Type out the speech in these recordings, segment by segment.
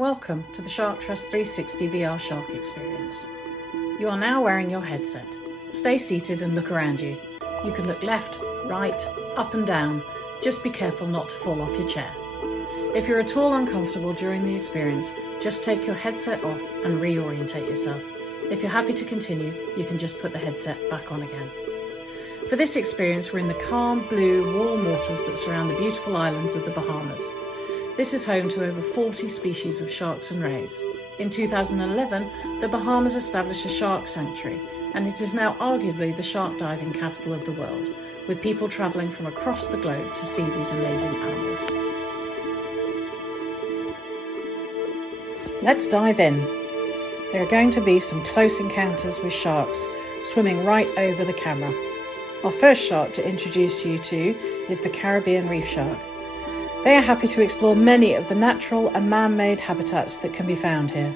Welcome to the Shark Trust 360 VR Shark experience. You are now wearing your headset. Stay seated and look around you. You can look left, right, up and down. Just be careful not to fall off your chair. If you're at all uncomfortable during the experience, just take your headset off and reorientate yourself. If you're happy to continue, you can just put the headset back on again. For this experience, we're in the calm, blue, warm waters that surround the beautiful islands of the Bahamas. This is home to over 40 species of sharks and rays. In 2011, the Bahamas established a shark sanctuary, and it is now arguably the shark diving capital of the world, with people travelling from across the globe to see these amazing animals. Let's dive in. There are going to be some close encounters with sharks swimming right over the camera. Our first shark to introduce you to is the Caribbean Reef Shark. They are happy to explore many of the natural and man-made habitats that can be found here,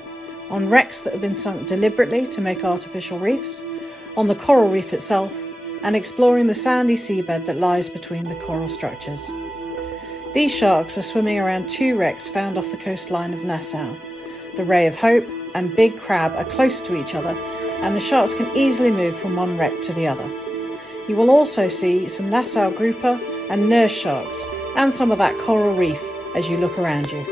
on wrecks that have been sunk deliberately to make artificial reefs, on the coral reef itself, and exploring the sandy seabed that lies between the coral structures. These sharks are swimming around two wrecks found off the coastline of Nassau. The Ray of Hope and Big Crab are close to each other, and the sharks can easily move from one wreck to the other. You will also see some Nassau grouper and nurse sharks, and some of that coral reef as you look around you.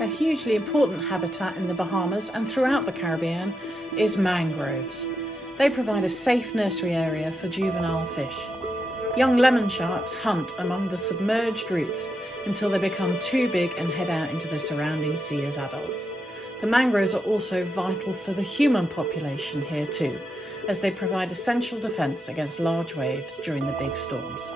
A hugely important habitat in the Bahamas and throughout the Caribbean is mangroves. They provide a safe nursery area for juvenile fish. Young lemon sharks hunt among the submerged roots until they become too big and head out into the surrounding sea as adults. The mangroves are also vital for the human population here too, as they provide essential defence against large waves during the big storms.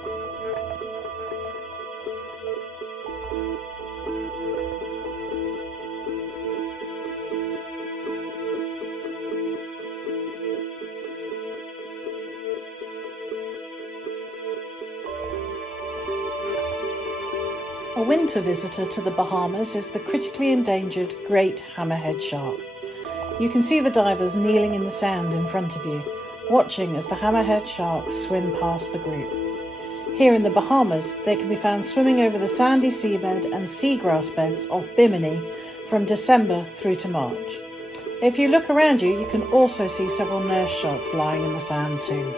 A winter visitor to the Bahamas is the critically endangered Great Hammerhead Shark. You can see the divers kneeling in the sand in front of you, watching as the hammerhead sharks swim past the group. Here in the Bahamas, they can be found swimming over the sandy seabed and seagrass beds off Bimini from December through to March. If you look around you, you can also see several nurse sharks lying in the sand too.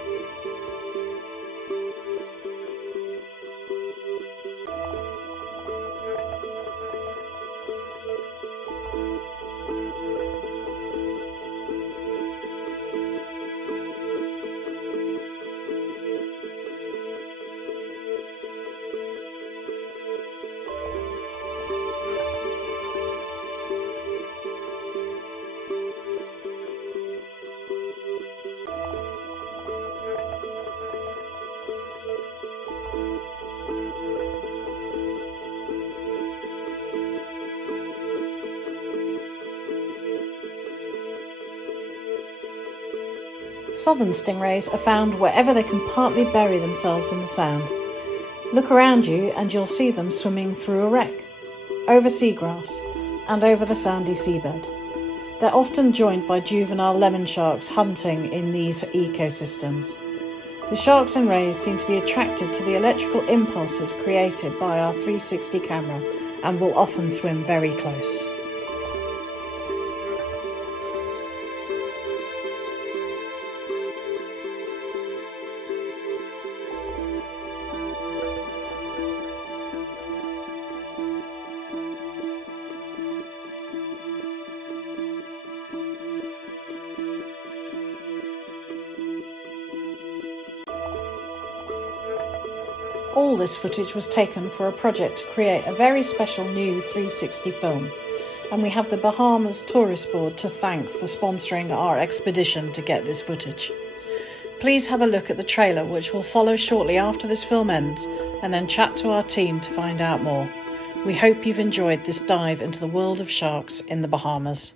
Southern stingrays are found wherever they can partly bury themselves in the sand. Look around you and you'll see them swimming through a wreck, over seagrass, and over the sandy seabed. They're often joined by juvenile lemon sharks hunting in these ecosystems. The sharks and rays seem to be attracted to the electrical impulses created by our 360 camera and will often swim very close. All this footage was taken for a project to create a very special new 360 film, and we have the Bahamas Tourist Board to thank for sponsoring our expedition to get this footage. Please have a look at the trailer, which will follow shortly after this film ends, and then chat to our team to find out more. We hope you've enjoyed this dive into the world of sharks in the Bahamas.